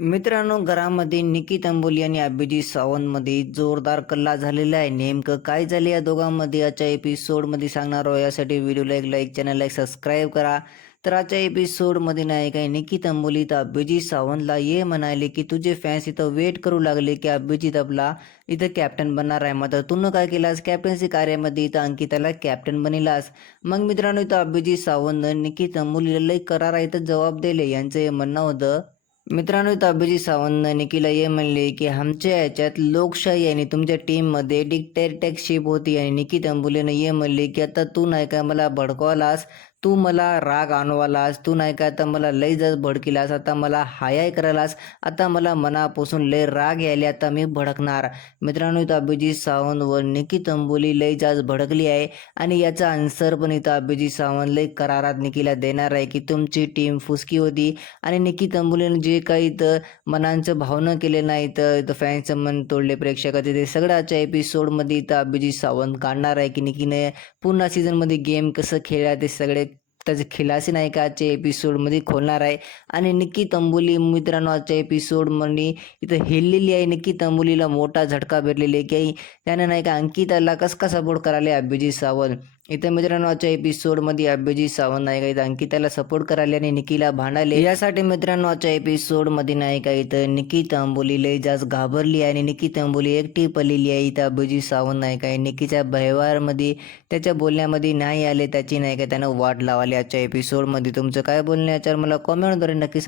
मित्रांनो घरामध्ये निकी तंबोली आणि अभिजित सावंतमध्ये जोरदार कल्ला झालेला आहे. नेमकं काय झालं या दोघांमध्ये? आजच्या एपिसोडमध्ये सांगणार आहोत. यासाठी व्हिडिओला एक लाईक चॅनलला एक सबस्क्राईब करा. तर आजच्या एपिसोडमध्ये नाही काय निकी तंबोली तर अभिजित सावंतला ये म्हणाले की तुझे फॅन्स इथं वेट करू लागले की अभिजित आपला इथं कॅप्टन बनणार आहे. मात्र तू काय केलास? कॅप्टन्सी कार्यामध्ये इथं अंकिताला कॅप्टन बनिलास. मग मित्रांनो इथं अभिजित सावंतनं निकी तंबोलीला लई करार आहे तर जबाब दिले. यांचं हे म्हणणं होतं मित्रांनो इथं अभिजित सावंत निकीला हे म्हणले की आमच्या याच्यात लोकशाही आणि तुमच्या टीममध्ये डिक्टेटरशिप होती. आणि निकी तंबुलेनं हे म्हणले की आता तू नाही का मला भडकवालास? तू मला राग आणवालास तू नाही का आता मला लय जस भडकिलास आता मला हायाय करायलास आता मला मनापासून लय राग यायले आता मी भडकणार. मित्रांनो इथं अभिजित सावंत व निकी तंबोली लय जास्त भडकली आहे आणि याचा आन्सर पण इथं अभिजित सावंत लय करारात निकीला देणार आहे की तुमची टीम फुसकी होती आणि निकी तंबुलेनं जे काही इथं मनांचं भावना केले नाही तर इथं फॅन्सचं मन तोडले प्रेक्षकाचे ते सगळ्याच्या एपिसोडमध्ये इथं अभिजित सावंत काढणार आहे की निकीने पूर्ण सीझनमध्ये गेम कसं खेळला ते सगळे त्याचे खिलासी नायकाचे एपिसोडमध्ये खोलणार आहे. आणि निक्की तंबुली मित्रांनो आजच्या एपिसोडमध्ये इथं हेललेली आहे. निक्की तंबुलीला मोठा झटका भेटलेली आहे. की त्यानं नाही का अंकिताला कस का सपोर्ट करायला अभिजित सावंत. इथं मित्रांनो आजच्या एपिसोडमध्ये अभ्यजी सावंत नाही का इथं अंकिताला सपोर्ट करायला आणि निकीला भांडाले यासाठी मित्रांनो आजच्या एपिसोडमध्ये नाही का इथं निकी तांबोली लय जास्त घाबरली आहे आणि निकी तांबोली एकटी पडलेली आहे. इथं अभिजित सावंत नाही का निकीच्या व्यवहारमध्ये त्याच्या बोलण्यामध्ये नाही आले त्याची नाही का त्यानं वाट लावाली आजच्या एपिसोडमध्ये तुमचं काय बोलणं याच्यावर मला कॉमेंटद्वारे नक्की